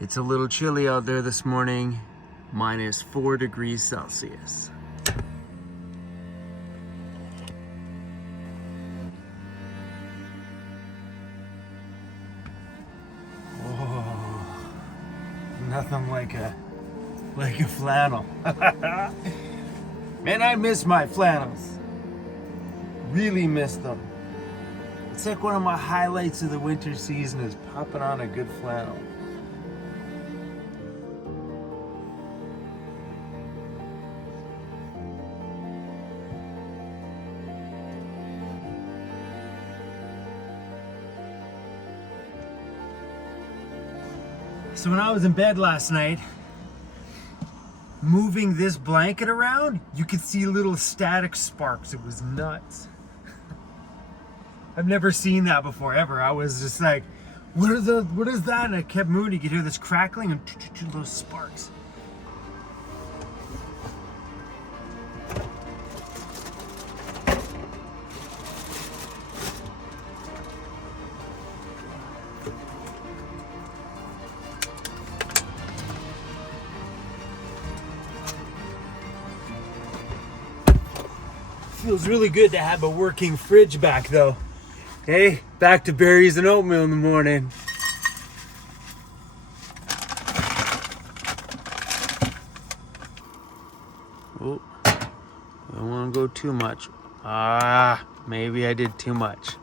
It's a little chilly out there this morning, minus 4 degrees Celsius. Oh, nothing like a flannel. Man, I miss my flannels. Really miss them. It's like one of my highlights of the winter season is popping on a good flannel. So when I was in bed last night, moving this blanket around, you could see little static sparks. It was nuts. I've never seen that before, ever. I was just like, what is that? And I kept moving. You could hear this crackling and those sparks. Feels really good to have a working fridge back though. Hey, back to berries and oatmeal in the morning. Oh, I don't want to go too much. Maybe I did too much.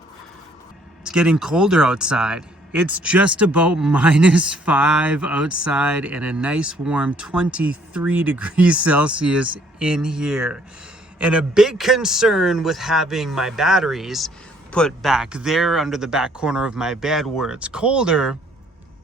It's getting colder outside. It's just about -5 outside and a nice warm 23 degrees Celsius in here. And a big concern with having my batteries put back there under the back corner of my bed where it's colder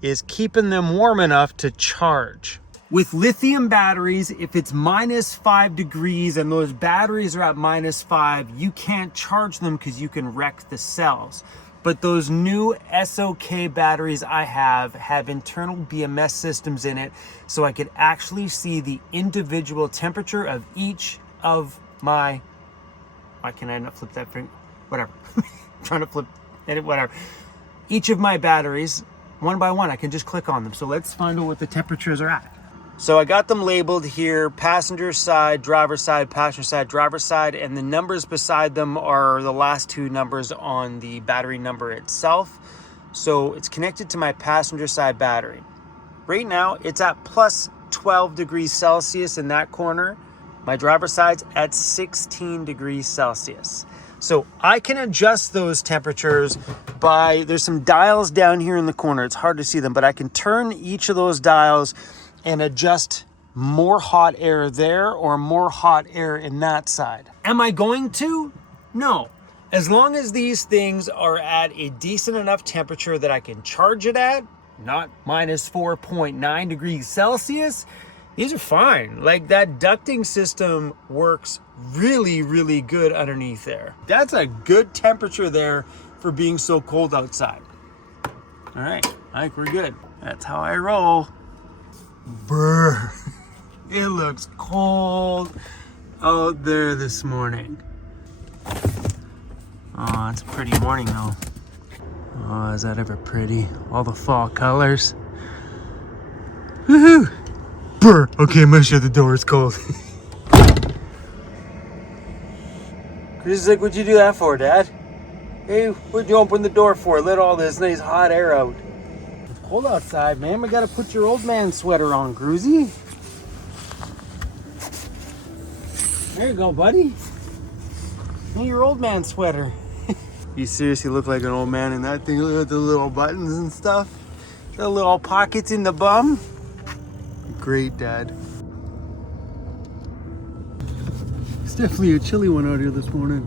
is keeping them warm enough to charge. With lithium batteries, if it's -5 degrees and those batteries are at -5, you can't charge them because you can wreck the cells. But those new SOK batteries I have internal BMS systems in it, so I could actually see the individual temperature of each of my, why can I not flip that thing? Whatever. Trying to flip it, whatever. Each of my batteries, one by one, I can just click on them. So let's find out what the temperatures are at. So I got them labeled here, passenger side, driver side, passenger side, driver side, and the numbers beside them are the last 2 numbers on the battery number itself. So it's connected to my passenger side battery. Right now, it's at plus 12 degrees Celsius in that corner. My driver's side's at 16 degrees Celsius. So I can adjust those temperatures by, there's some dials down here in the corner. It's hard to see them, but I can turn each of those dials and adjust more hot air there or more hot air in that side. Am I going to? No. As long as these things are at a decent enough temperature that I can charge it at, not -4.9 degrees Celsius, these are fine. Like, that ducting system works really, really good underneath there. That's a good temperature there for being so cold outside. All right, I think we're good. That's how I roll. Brr. It looks cold out there this morning. Oh, it's a pretty morning though. Oh, is that ever pretty? All the fall colors. Woohoo! Brr. Okay, I'm gonna shut the door, it's cold. Chris is like, what'd you do that for, Dad? Hey, what'd you open the door for? Let all this nice hot air out. It's cold outside, man. We gotta put your old man sweater on, Cruzy. There you go, buddy. Hey, your old man sweater. You seriously look like an old man in that thing. Look at the little buttons and stuff. The little pockets in the bum. Great, Dad. It's definitely a chilly one out here this morning.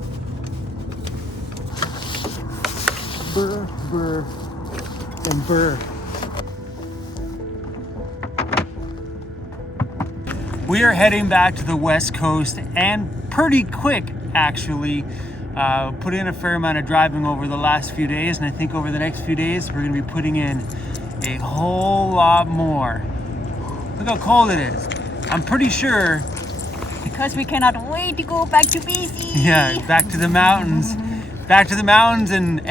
Burr, burr, and burr. We are heading back to the West Coast, and pretty quick, actually. Put in a fair amount of driving over the last few days, and I think over the next few days, we're going to be putting in a whole lot more. Look how cold it is. I'm pretty sure. Because we cannot wait to go back to BC. Yeah, back to the mountains. Back to the mountains and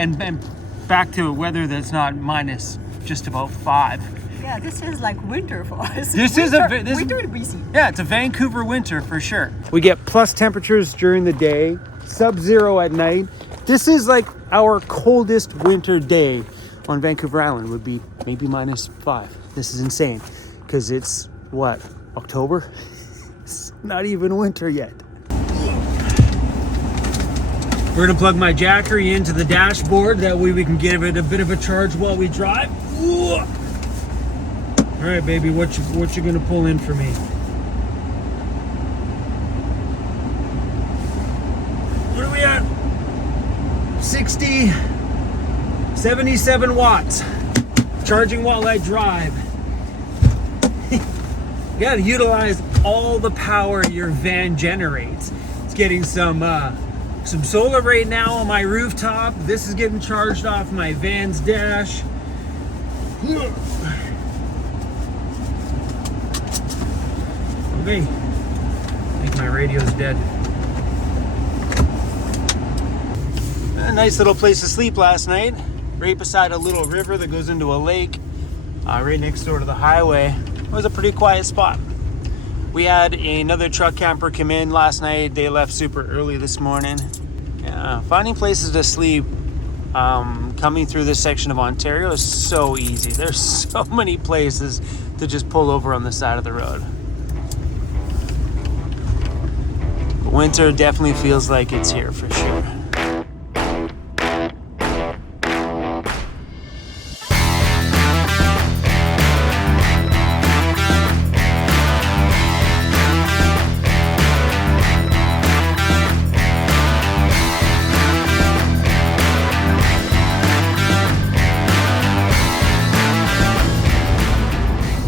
back to a weather that's not minus just about 5. Yeah, Yeah, this is like winter for us. This is winter in BC. Yeah, it's a Vancouver winter for sure. We get plus temperatures during the day, sub-zero at night. This is like our coldest winter day on Vancouver Island would be maybe -5. This is insane because it's what, October? It's not even winter yet. We're gonna plug my Jackery into the dashboard. That way we can give it a bit of a charge while we drive. Ooh. All right, baby, what you gonna pull in for me? What are we at? 60, 77 watts. Charging while I drive. You gotta utilize all the power your van generates. It's getting some solar right now on my rooftop. This is getting charged off my van's dash. Okay, I think my radio's dead. A nice little place to sleep last night, right beside a little river that goes into a lake, right next door to the highway. It was a pretty quiet spot. We had another truck camper come in last night. They left super early this morning. Yeah, finding places to sleep coming through this section of Ontario is so easy. There's so many places to just pull over on the side of the road. But winter definitely feels like it's here for sure.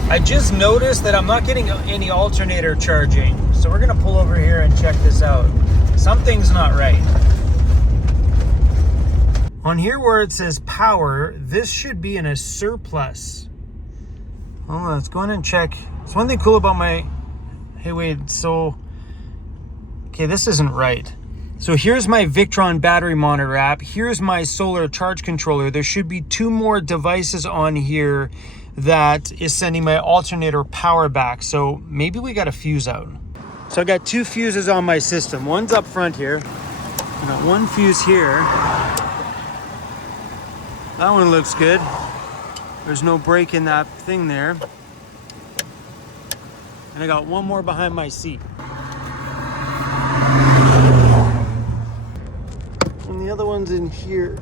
I just noticed that I'm not getting any alternator charging, so we're gonna pull over here and check this out. Something's not right. On here where it says power, this should be in a surplus. Hold on, let's go in and check. It's one thing cool about my, hey wait, so, okay, this isn't right. So here's my Victron battery monitor app. Here's my solar charge controller. There should be 2 more devices on here that is sending my alternator power back. So maybe we got a fuse out. So I got 2 fuses on my system. One's up front here. I got 1 fuse here. That one looks good. There's no break in that thing there. And I got 1 more behind my seat. And the other one's in here.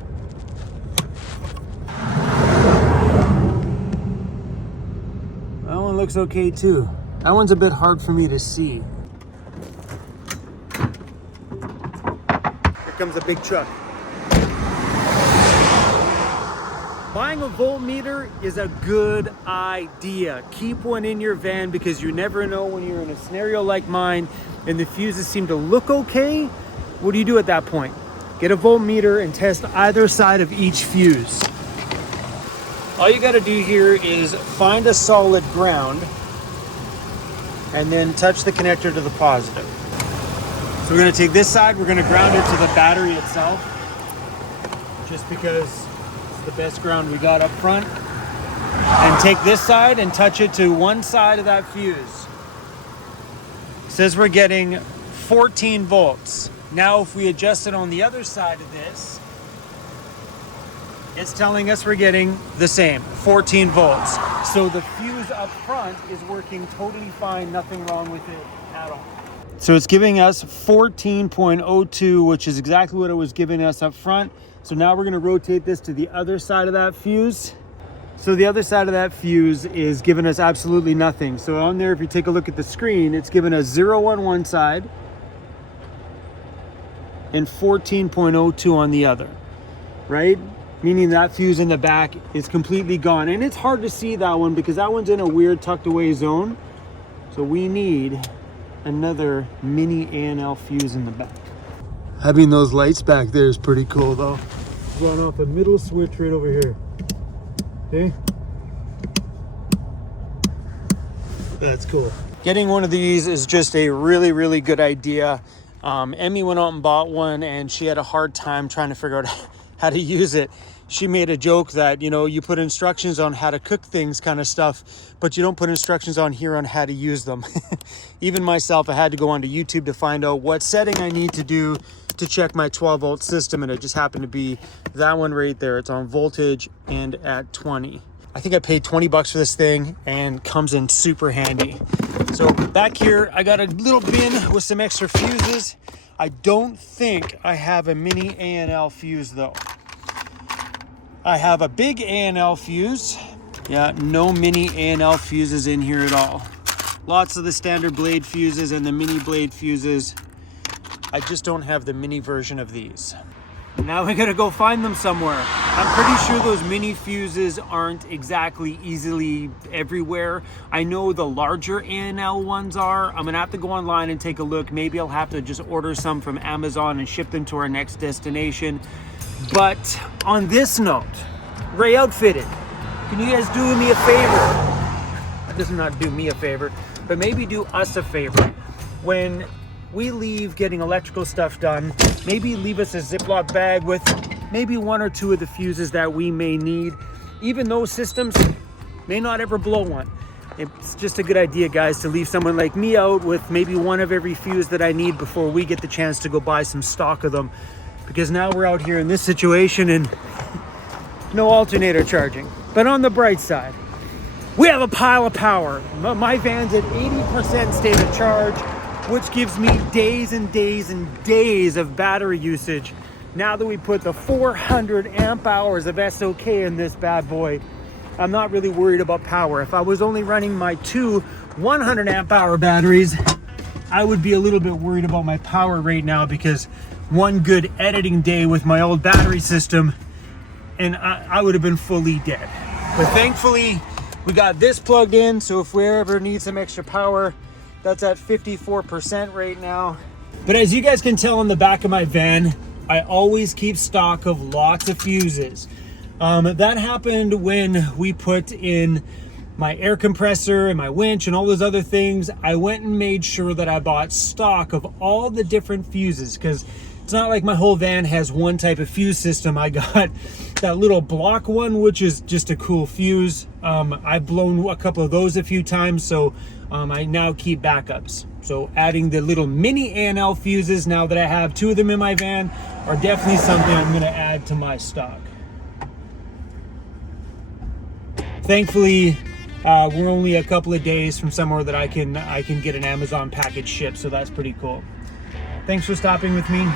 That one looks okay too. That one's a bit hard for me to see. Here comes a big truck. Buying a voltmeter is a good idea. Keep one in your van because you never know when you're in a scenario like mine and the fuses seem to look okay. What do you do at that point? Get a voltmeter and test either side of each fuse. All you got to do here is find a solid ground and then touch the connector to the positive. So we're going to take this side, we're going to ground it to the battery itself, just because it's the best ground we got up front. And take this side and touch it to one side of that fuse. It says we're getting 14 volts. Now if we adjust it on the other side of this, it's telling us we're getting the same, 14 volts. So the fuse up front is working totally fine, nothing wrong with it at all. So it's giving us 14.02, which is exactly what it was giving us up front. So now we're gonna rotate this to the other side of that fuse. So the other side of that fuse is giving us absolutely nothing. So on there, if you take a look at the screen, it's giving us 0 on one side and 14.02 on the other, right? Meaning that fuse in the back is completely gone. And it's hard to see that one because that one's in a weird tucked away zone. So we need another mini A&L fuse in the back. Having those lights back there is pretty cool though. Run off a middle switch right over here. Okay? That's cool. Getting one of these is just a really, really good idea. Emmy went out and bought one and she had a hard time trying to figure out how to use it. she made a joke that, you know, you put instructions on how to cook things kind of stuff, but you don't put instructions on here on how to use them. Even myself, I had to go onto YouTube to find out what setting I need to do to check my 12 volt system, and it just happened to be that one right there. It's on voltage and at 20. I think I paid 20 bucks for this thing and comes in super handy. So back here, I got a little bin with some extra fuses. I don't think I have a mini A&L fuse though. I have a big A&L fuse. Yeah, no mini A&L fuses in here at all. Lots of the standard blade fuses and the mini blade fuses. I just don't have the mini version of these. Now we gotta go find them somewhere. I'm pretty sure those mini fuses aren't exactly easily everywhere. I know the larger A&L ones are. I'm gonna have to go online and take a look. Maybe I'll have to just order some from Amazon and ship them to our next destination. But on this note, Ray Outfitted, can you guys do me a favor? That does not do me a favor, but maybe do us a favor. When we leave getting electrical stuff done, maybe leave us a Ziploc bag with maybe 1 or 2 of the fuses that we may need. Even those systems may not ever blow one. It's just a good idea, guys, to leave someone like me out with maybe 1 of every fuse that I need before we get the chance to go buy some stock of them. Because now we're out here in this situation and no alternator charging. But on the bright side, we have a pile of power. My van's at 80% state of charge, which gives me days and days and days of battery usage. Now that we put the 400 amp hours of SOK in this bad boy, I'm not really worried about power. If I was only running my 2 100 amp hour batteries, I would be a little bit worried about my power right now, because one good editing day with my old battery system and I would have been fully dead. But thankfully we got this plugged in, so if we ever need some extra power, that's at 54% right now. But as you guys can tell on the back of my van, I always keep stock of lots of fuses. That happened when we put in my air compressor and my winch and all those other things. I went and made sure that I bought stock of all the different fuses, because it's not like my whole van has one type of fuse system. I got that little block one, which is just a cool fuse. I've blown a couple of those a few times, so I now keep backups. So adding the little mini A&L fuses, now that I have 2 of them in my van, are definitely something I'm gonna add to my stock. Thankfully, we're only a couple of days from somewhere that I can get an Amazon package shipped, so that's pretty cool. Thanks for stopping with me.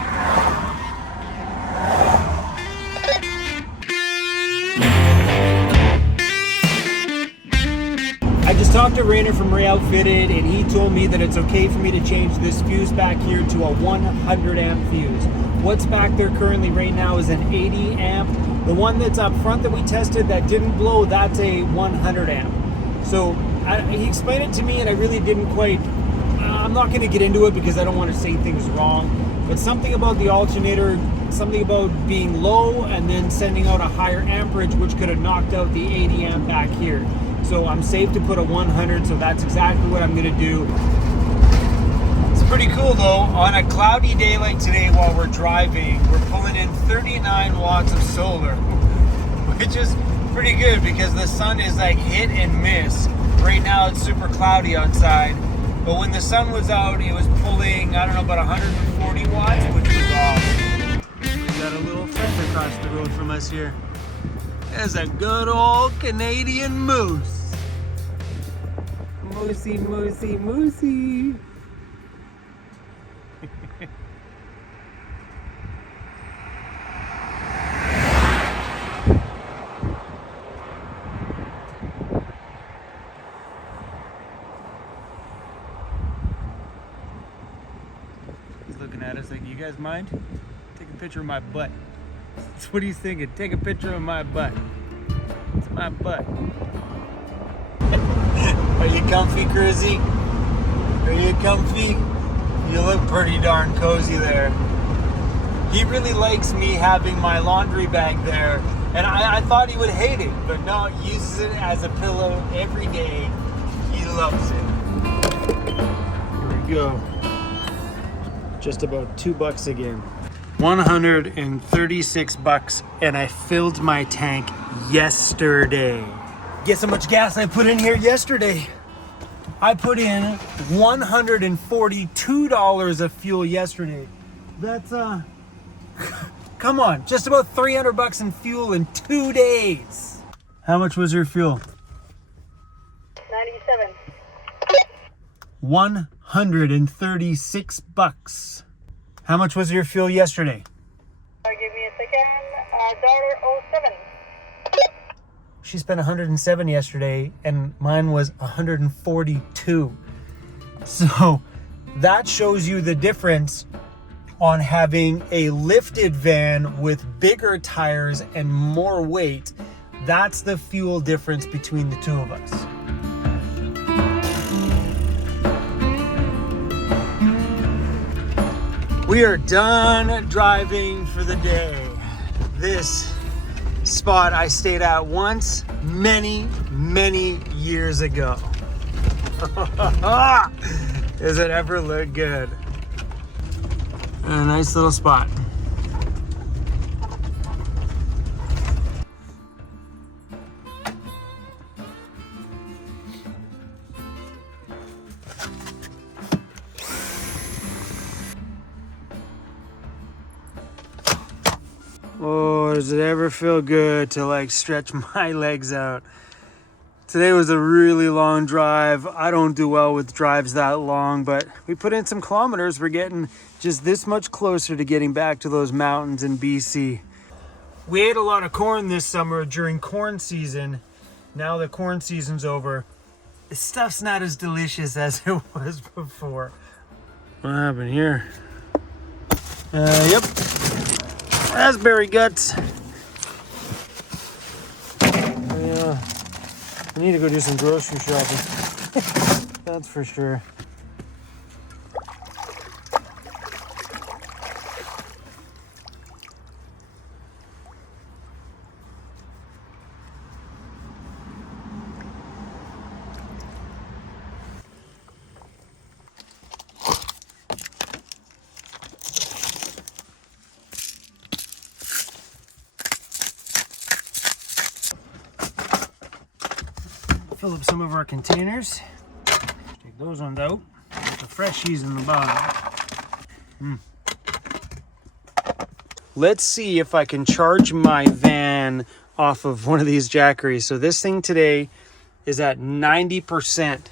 I just talked to Rainer from Ray Outfitted, and he told me that it's okay for me to change this fuse back here to a 100 amp fuse. What's back there currently right now is an 80 amp. The one that's up front that we tested that didn't blow, that's a 100 amp. So he explained it to me and I really didn't quite, I'm not going to get into it because I don't want to say things wrong, but something about the alternator, something about being low and then sending out a higher amperage, which could have knocked out the 80 amp back here. So I'm safe to put a 100, so that's exactly what I'm going to do. It's pretty cool though. On a cloudy day like today while we're driving, we're pulling in 39 watts of solar, which is pretty good because the sun is like hit and miss. Right now it's super cloudy outside, but when the sun was out, it was pulling, I don't know, about 140 watts, which was awesome. We got a little friend across the road from us here. There's a good old Canadian moose. Moosey, moosey, moosey. He's looking at us like, you guys mind? Take a picture of my butt. That's what he's thinking. Take a picture of my butt. It's my butt. Are you comfy, Cruzy? Are you comfy? You look pretty darn cozy there. He really likes me having my laundry bag there. And I thought he would hate it, but no, he uses it as a pillow every day. He loves it. Here we go. Just about $2 again. $136, and I filled my tank yesterday. Guess how much gas I put in here yesterday? I put in $142 of fuel yesterday. That's come on, just about $300 in fuel in 2 days. How much was your fuel? 97. $136. How much was your fuel yesterday? Give me a second. $1.07. She spent 107 yesterday, and mine was 142. So that shows you the difference on having a lifted van with bigger tires and more weight. That's the fuel difference between the two of us. We are done driving for the day. This spot I stayed at once many years ago. Does it ever look good? A nice little spot. Oh, does it ever feel good to like stretch my legs out? Today was a really long drive. I don't do well with drives that long, but we put in some kilometers. We're getting just this much closer to getting back to those mountains in BC. We ate a lot of corn this summer during corn season. Now the corn season's over. This stuff's not as delicious as it was before. What happened here? Yep. Raspberry guts. Yeah, I need to go do some grocery shopping. That's for sure. Fill up some of our containers. Take those ones out. Put the freshies in the bottom. Let's see if I can charge my van off of one of these jackeries. So this thing today is at 90%.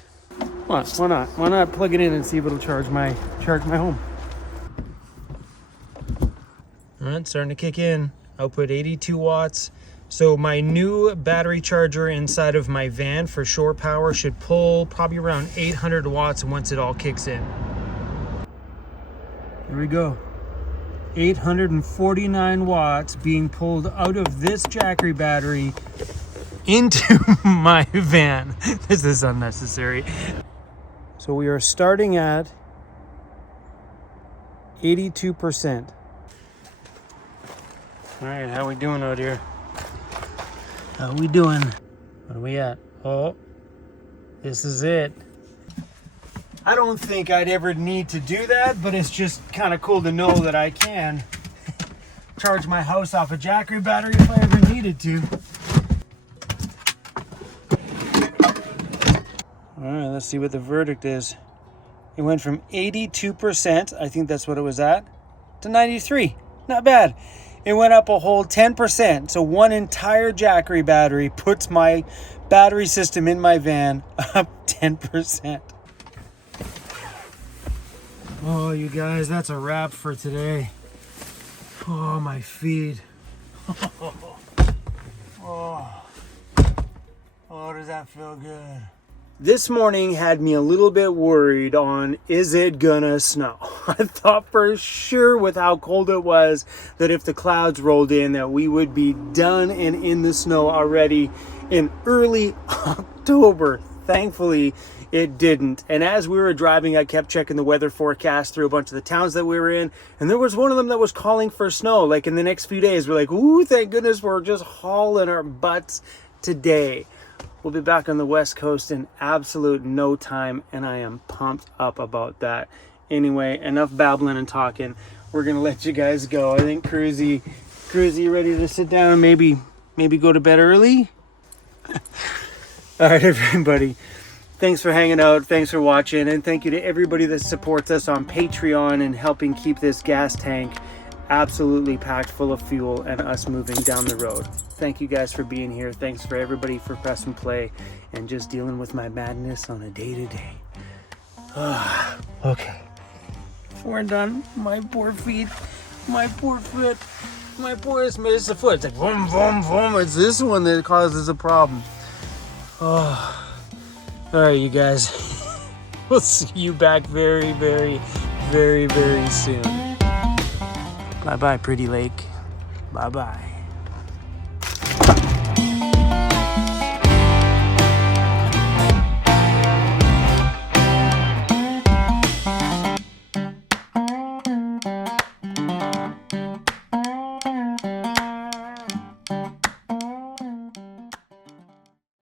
What? Why not? Why not plug it in and see if it'll charge my home? All right, starting to kick in. Output 82 watts. So my new battery charger inside of my van for shore power should pull probably around 800 watts once it all kicks in. There we go. 849 watts being pulled out of this Jackery battery into my van. This is unnecessary. So we are starting at 82%. All right, how we doing out here? How we doing? What are we at? Oh, this is it. I don't think I'd ever need to do that, but it's just kind of cool to know that I can charge my house off a Jackery battery if I ever needed to. All right, let's see what the verdict is. It went from 82%, I think that's what it was at, to 93. Not bad. It went up a whole 10%. So one entire Jackery battery puts my battery system in my van up 10%. Oh, you guys, that's a wrap for today. Oh, my feet. Oh, does that feel good? This morning had me a little bit worried on, is it gonna snow? I thought for sure with how cold it was that if the clouds rolled in that we would be done and in the snow already in early October. Thankfully, it didn't. And as we were driving, I kept checking the weather forecast through a bunch of the towns that we were in. And there was one of them that was calling for snow. Like in the next few days, we're like, ooh, thank goodness we're just hauling our butts today. We'll be back on the West Coast in absolute no time, and I am pumped up about that. Anyway, enough babbling and talking. We're gonna let you guys go. I think Cruzy ready to sit down and maybe go to bed early. All right, everybody. Thanks for hanging out. Thanks for watching. And thank you to everybody that supports us on Patreon and helping keep this gas tank absolutely packed full of fuel and us moving down the road. Thank you guys for being here. Thanks for everybody for pressing play and just dealing with my madness on a day-to-day. Okay. We're done. My poor feet. My poor foot. My poor, it's the foot. It's like boom, boom, boom. It's this one that causes a problem. Oh. All right, you guys. We'll see you back very, very, very, very soon. Bye-bye, pretty lake. Bye-bye.